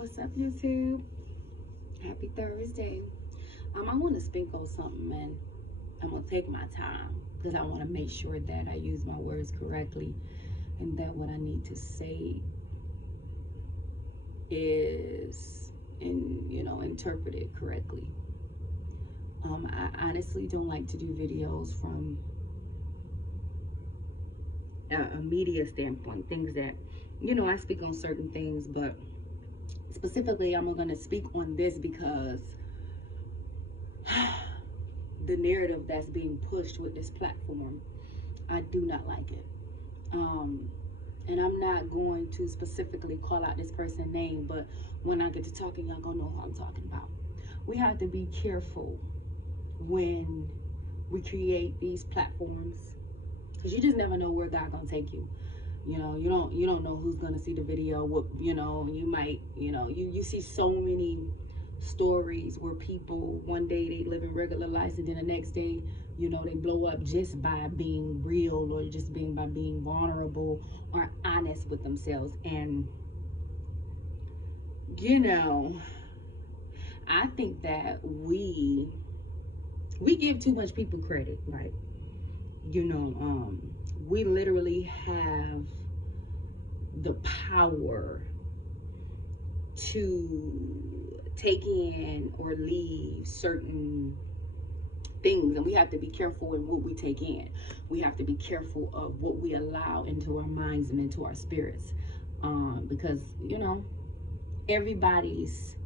What's up, YouTube? Happy Thursday. I want to speak on something, man. I'm gonna take my time because I want to make sure that I use my words correctly and that what I need to say is interpreted correctly. I honestly don't like to do videos from a media standpoint, things that I speak on certain things, but specifically I'm going to speak on this because the narrative that's being pushed with this platform, I do not like it. And I'm not going to specifically call out this person's name, but when I get to talking, y'all gonna know who I'm talking about. We have to be careful when we create these platforms, because you just never know where God gonna take you. You don't know who's gonna see the video. What you might you see so many stories where people one day they live in regular lives and then the next day they blow up just by being real or just by being vulnerable or honest with themselves. And I think that we give too much people credit. Like we literally have the power to take in or leave certain things, and we have to be careful in what we take in. We have to be careful of what we allow into our minds and into our spirits, because everybody's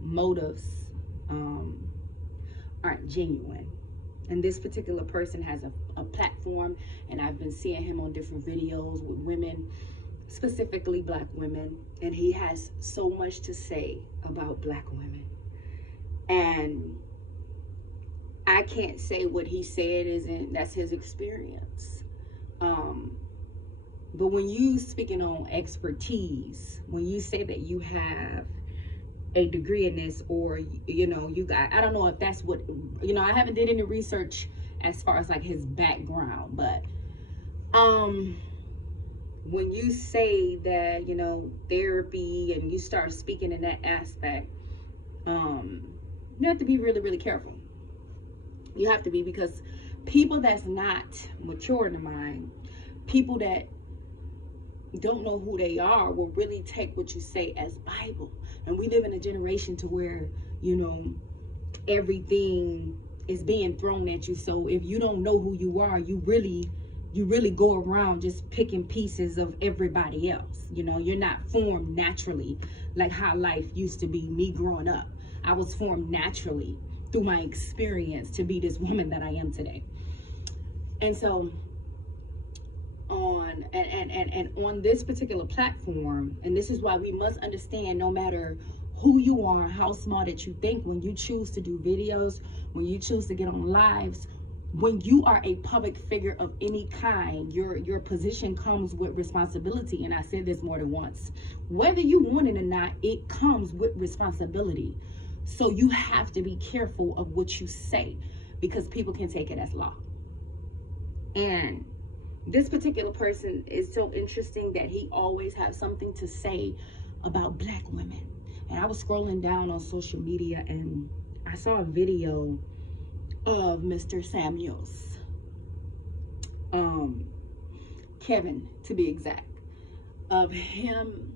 motives aren't genuine. And this particular person has a platform, and I've been seeing him on different videos with women, specifically Black women, and he has so much to say about Black women. And I can't say what he said that's his experience. But when you speaking on expertise, when you say that you have a degree in this, or you got, I don't know if that's what I haven't did any research as far as like his background, but when you say that therapy and you start speaking in that aspect, you have to be really, really careful. You have to be, because people that's not mature in the mind, people that don't know who they are, will really take what you say as Bible. And we live in a generation to where everything is being thrown at you. So if you don't know who you are, you really go around just picking pieces of everybody else. You're not formed naturally like how life used to be. Me growing up, I was formed naturally through my experience to be this woman that I am today. And so on this particular platform, and this is why we must understand, no matter who you are, how small that you think, when you choose to do videos, when you choose to get on lives, when you are a public figure of any kind, your position comes with responsibility. And I said this more than once, whether you want it or not, it comes with responsibility. So you have to be careful of what you say, because people can take it as law. And this particular person is so interesting that he always has something to say about Black women. And I was scrolling down on social media and I saw a video of Mr. Samuels, Kevin to be exact, of him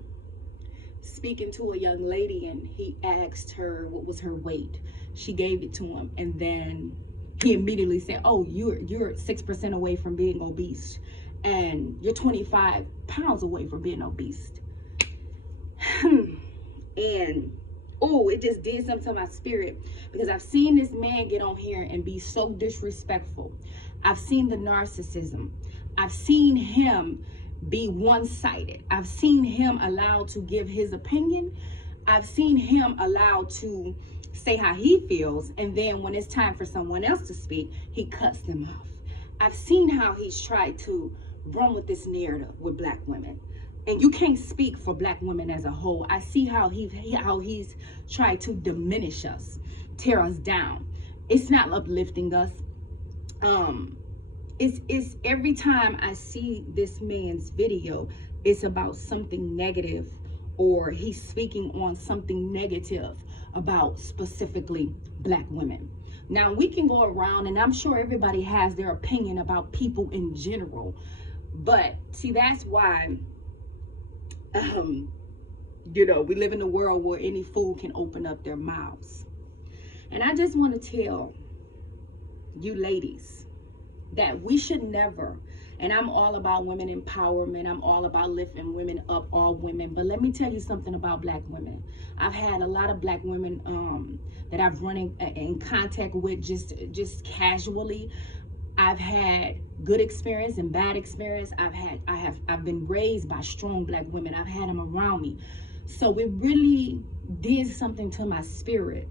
speaking to a young lady, and he asked her what was her weight. She gave it to him, and then he immediately said, "Oh, you're 6% away from being obese, and you're 25 pounds away from being obese." And it just did something to my spirit, because I've seen this man get on here and be so disrespectful. I've seen the narcissism. I've seen him be one-sided. I've seen him allowed to give his opinion. I've seen him allowed to say how he feels, and then when it's time for someone else to speak, he cuts them off. I've seen how he's tried to run with this narrative with Black women, and you can't speak for Black women as a whole. I see how he's tried to diminish us, tear us down. It's not uplifting us. It's every time I see this man's video, it's about something negative or he's speaking on something negative about specifically Black women. Now, we can go around, and I'm sure everybody has their opinion about people in general, but see, that's why we live in a world where any fool can open up their mouths. And I just want to tell you ladies that we should never, and I'm all about women empowerment, I'm all about lifting women up, all women, but let me tell you something about Black women. I've had a lot of Black women that I've run in contact with just casually. I've had good experience and bad experience. I've been raised by strong Black women. I've had them around me. So it really did something to my spirit.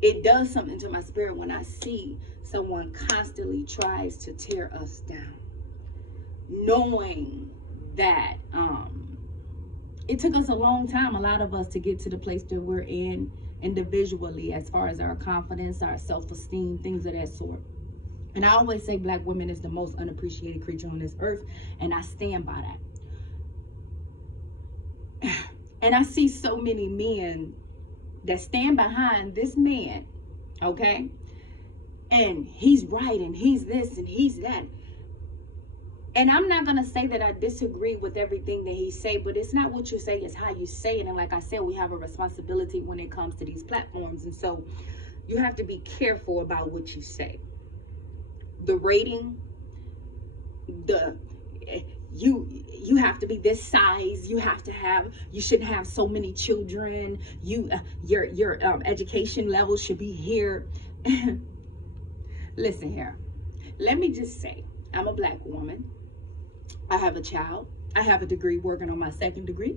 It does something to my spirit when I see someone constantly tries to tear us down, knowing that it took us a long time, a lot of us, to get to the place that we're in individually, as far as our confidence, our self-esteem, things of that sort. And I always say Black women is the most unappreciated creature on this earth, and I stand by that. And I see so many men that stand behind this man, okay? And he's right, and he's this, and he's that. And I'm not going to say that I disagree with everything that he say, but it's not what you say, it's how you say it. And like I said, we have a responsibility when it comes to these platforms. And so you have to be careful about what you say. The rating, you have to be this size, you shouldn't have so many children, your education level should be here. Listen here, let me just say, I'm a Black woman, I have a child, I have a degree, working on my second degree,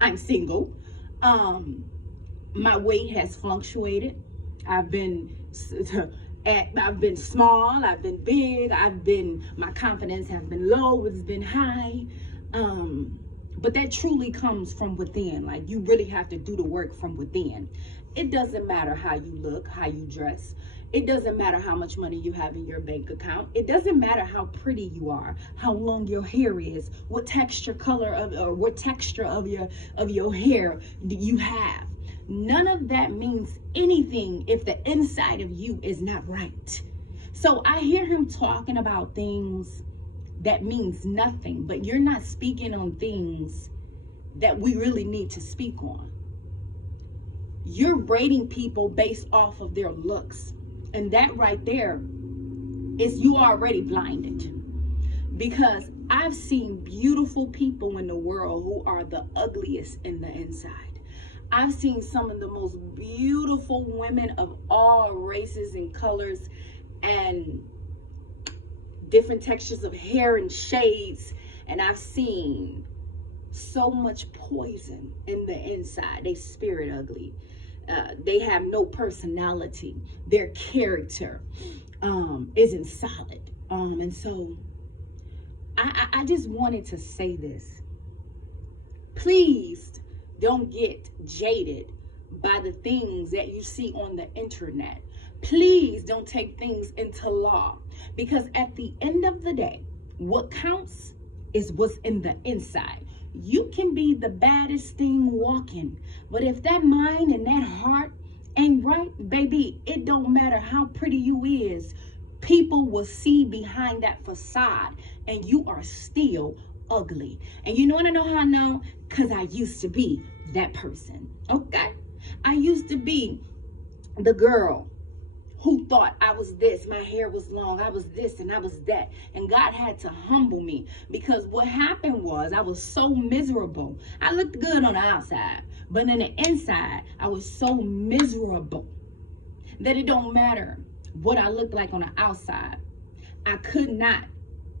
I'm single, my weight has fluctuated, I've been small, I've been big, my confidence has been low, it's been high. But that truly comes from within. Like, you really have to do the work from within. It doesn't matter how you look, how you dress. It doesn't matter how much money you have in your bank account. It doesn't matter how pretty you are, how long your hair is, what texture of your hair do you have. None of that means anything if the inside of you is not right. So I hear him talking about things that means nothing, but you're not speaking on things that we really need to speak on. You're rating people based off of their looks. And that right there is you already blinded. Because I've seen beautiful people in the world who are the ugliest in the inside. I've seen some of the most beautiful women of all races and colors and different textures of hair and shades. And I've seen so much poison in the inside. They spirit ugly. They have no personality. Their character isn't solid. And so I just wanted to say this. Please don't get jaded by the things that you see on the internet. Please don't take things into law, because at the end of the day, what counts is what's in the inside. You can be the baddest thing walking, but if that mind and that heart ain't right, baby, it don't matter how pretty you is. People will see behind that facade, and you are still ugly. And you want to know how I know? Because I used to be that person. Okay? I used to be the girl who thought I was this, my hair was long, I was this and I was that. And God had to humble me, because what happened was I was so miserable. I looked good on the outside, but in the inside, I was so miserable that it don't matter what I looked like on the outside. I could not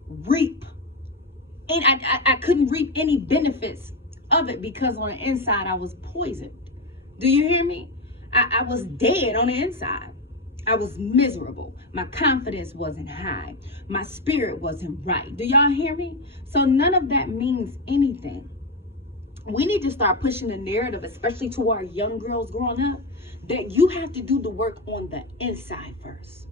reap, and I couldn't reap any benefits of it, because on the inside, I was poisoned. Do you hear me? I was dead on the inside. I was miserable. My confidence wasn't high. My spirit wasn't right. Do y'all hear me? So none of that means anything. We need to start pushing the narrative, especially to our young girls growing up, that you have to do the work on the inside first.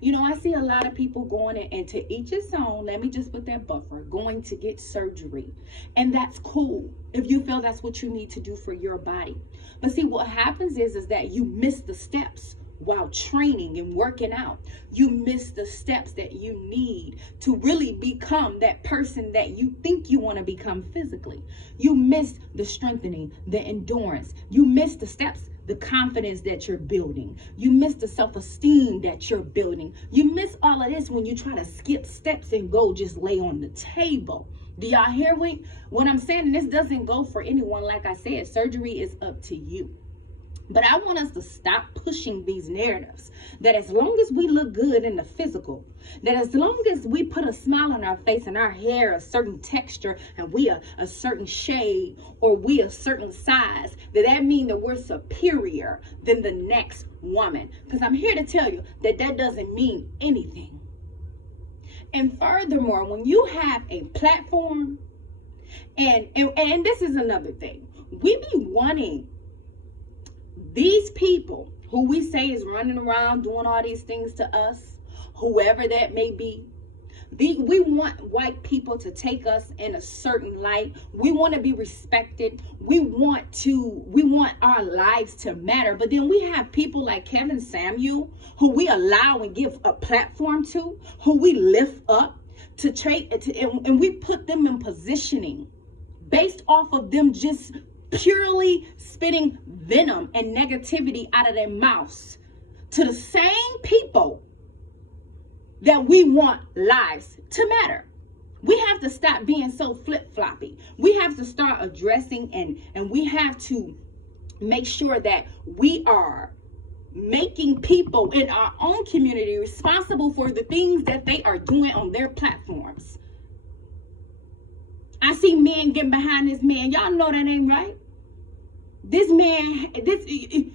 You know, I see a lot of people going in, and to each his own, let me just put that buffer, going to get surgery. And that's cool if you feel that's what you need to do for your body. But see, what happens is that you miss the steps while training and working out. You miss the steps that you need to really become that person that you think you want to become physically. You miss the strengthening, the endurance. You miss the steps, the confidence that you're building. You miss the self-esteem that you're building. You miss all of this when you try to skip steps and go just lay on the table. Do y'all hear what I'm saying? And this doesn't go for anyone. Like I said, surgery is up to you. But I want us to stop pushing these narratives that as long as we look good in the physical, that as long as we put a smile on our face and our hair a certain texture and we a certain shade or we a certain size, that means that we're superior than the next woman. Because I'm here to tell you that doesn't mean anything. And furthermore, when you have a platform, and this is another thing, we be wanting these people who we say is running around doing all these things to us, whoever that may be, we want white people to take us in a certain light. We want to be respected. We want our lives to matter. But then we have people like Kevin Samuel, who we allow and give a platform to, who we lift up to trade, and we put them in positioning based off of them just purely spitting venom and negativity out of their mouths to the same people that we want lives to matter. We have to stop being so flip-floppy. We have to start addressing and we have to make sure that we are making people in our own community responsible for the things that they are doing on their platforms. I see men getting behind this man. Y'all know that ain't right. This man, you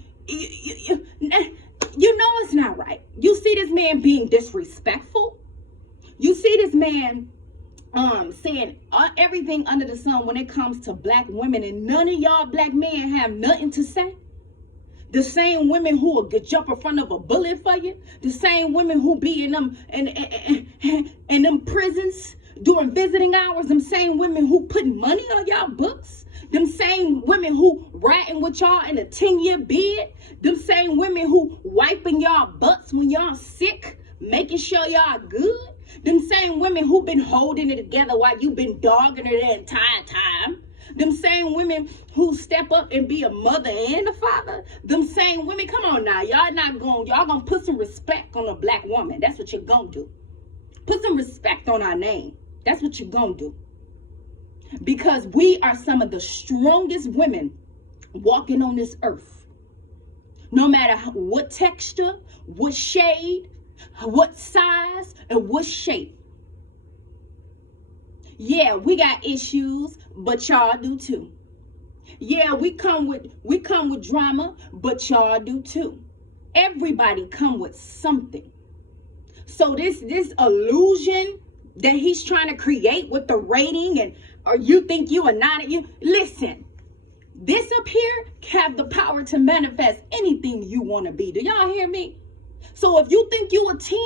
know it's not right. You see this man being disrespectful. You see this man saying everything under the sun when it comes to black women, and none of y'all black men have nothing to say. The same women who will jump in front of a bullet for you. The same women who be in them prisons during visiting hours. Them same women who put money on y'all books. Them same women who ratting with y'all in a 10-year bid. Them same women who wiping y'all butts when y'all sick, making sure y'all good. Them same women who been holding it together while you been dogging her the entire time. Them same women who step up and be a mother and a father. Them same women, come on now, y'all gonna put some respect on a black woman. That's what you're gonna do. Put some respect on our name. That's what you're gonna do. Because we are some of the strongest women walking on this earth. No matter what texture, what shade, what size, and what shape. Yeah, we got issues, but y'all do too. Yeah, we come with drama, but y'all do too. Everybody come with something. So this illusion that he's trying to create with the rating, and or you think you are not, you listen. This up here have the power to manifest anything you want to be. Do y'all hear me? So if you think you a 10,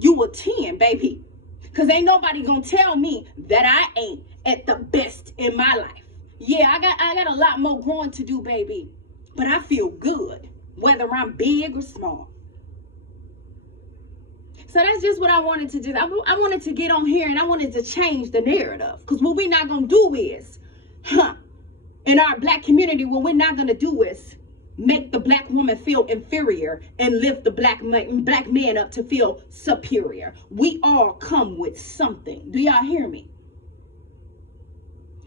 you a 10, baby. Because ain't nobody gonna tell me that I ain't at the best in my life. Yeah, I got a lot more growing to do, baby. But I feel good, whether I'm big or small. So that's just what I wanted to do. I wanted to get on here and I wanted to change the narrative. Because what we're not gonna do is, in our black community, what we're not gonna do is make the black woman feel inferior and lift the black man up to feel superior. We all come with something. Do y'all hear me?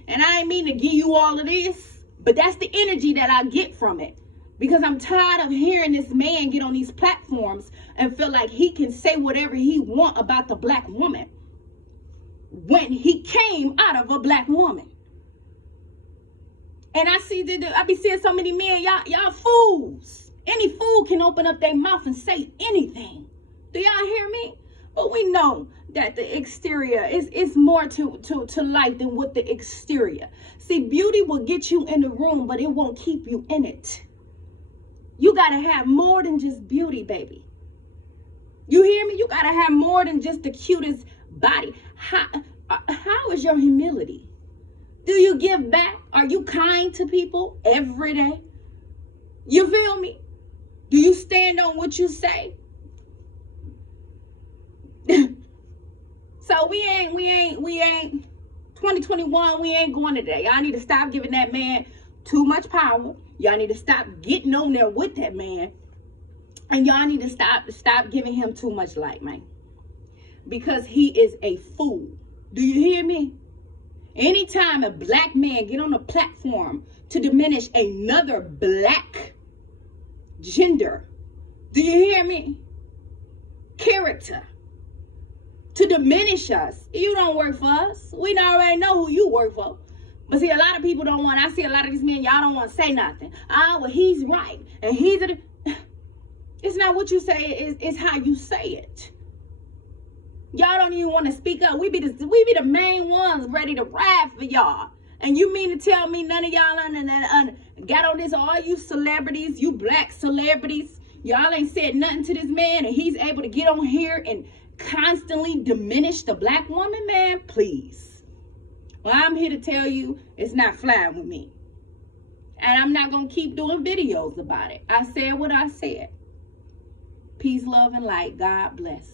And I ain't mean to give you all of this, but that's the energy that I get from it. Because I'm tired of hearing this man get on these platforms and feel like he can say whatever he want about the black woman when he came out of a black woman. And I be seeing so many men, y'all fools. Any fool can open up their mouth and say anything. Do y'all hear me? But we know that the exterior is more to life than what the exterior. See, beauty will get you in the room, but it won't keep you in it. You got to have more than just beauty, baby. You hear me? You gotta have more than just the cutest body. How is your humility? Do you give back? Are you kind to people every day? You feel me? Do you stand on what you say? So we ain't 2021, we ain't going today. Y'all need to stop giving that man too much power. Y'all need to stop getting on there with that man. And y'all need to stop giving him too much light, man. Because he is a fool. Do you hear me? Anytime a black man get on a platform to diminish another black gender, do you hear me? Character. To diminish us. You don't work for us. We already know who you work for. But see, a lot of people don't want, I see a lot of these men, y'all don't want to say nothing. Well, he's right. And he's it's not what you say, it's how you say it. Y'all don't even want to speak up. We be the main ones ready to ride for y'all. And you mean to tell me none of y'all got on this, all you celebrities, you black celebrities, y'all ain't said nothing to this man and he's able to get on here and constantly diminish the black woman, man? Please. Well, I'm here to tell you it's not flying with me. And I'm not going to keep doing videos about it. I said what I said. Peace, love, and light. God bless.